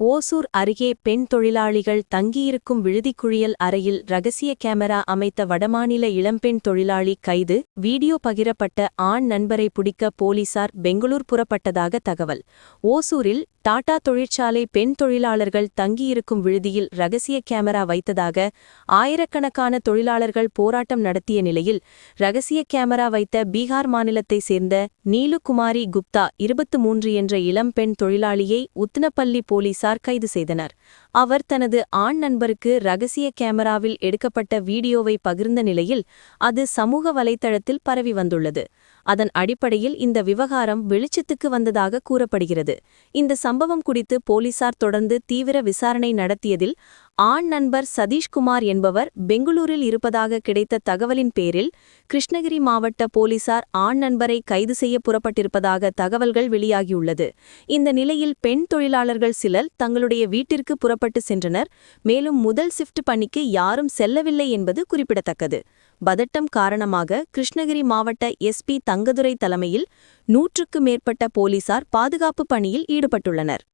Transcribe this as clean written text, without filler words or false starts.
ஓசூர் அருகே பெண் தொழிலாளிகள் தங்கியிருக்கும் விடுதிக்குழியல் அறையில் ரகசிய கேமரா அமைத்த வடமாநில இளம்பெண் தொழிலாளி கைது. வீடியோ பகிரப்பட்ட ஆண் நண்பரை பிடிக்க போலீசார் பெங்களூர் புறப்பட்டதாக தகவல். ஓசூரில் டாடா தொழிற்சாலை பெண் தொழிலாளர்கள் தங்கியிருக்கும் விடுதியில் ரகசிய கேமரா வைத்ததாக ஆயிரக்கணக்கான தொழிலாளர்கள் போராட்டம் நடத்திய நிலையில் ரகசிய கேமரா வைத்த பீகார் மாநிலத்தைச் சேர்ந்த நீலுகுமாரி குப்தா 23 என்ற இளம்பெண் தொழிலாளியை உத்தனப்பள்ளி போலீசார் கைது செய்தனர். அவர் தனது ஆண் நண்பருக்கு ரகசிய கேமராவில் எடுக்கப்பட்ட வீடியோவை பகிர்ந்த நிலையில் அது சமூக வலைத்தளத்தில் பரவி வந்துள்ளது. அதன் அடிப்படையில் இந்த விவகாரம் வெளிச்சத்துக்கு வந்ததாக கூறப்படுகிறது. இந்த சம்பவம் குறித்து போலீசார் தொடர்ந்து தீவிர விசாரணை நடத்தியதில் ஆண் நண்பர் சதீஷ்குமார் என்பவர் பெங்களூரில் இருப்பதாக கிடைத்த தகவலின் பேரில் கிருஷ்ணகிரி மாவட்ட போலீசார் ஆண் நண்பரை கைது செய்ய புறப்பட்டிருப்பதாக தகவல்கள் வெளியாகியுள்ளது. இந்த நிலையில் பெண் தொழிலாளர்கள் சிலர் தங்களுடைய வீட்டிற்கு புறப்பட்டு சென்றனர். மேலும் முதல் ஷிஃப்ட் பணிக்கு யாரும் செல்லவில்லை என்பது குறிப்பிடத்தக்கது. பதட்டம் காரணமாக கிருஷ்ணகிரி மாவட்ட எஸ்பி தங்கதுரை தலைமையில் 100க்கு மேற்பட்ட போலீசார் பாதுகாப்பு பணியில் ஈடுபட்டுள்ளனர்.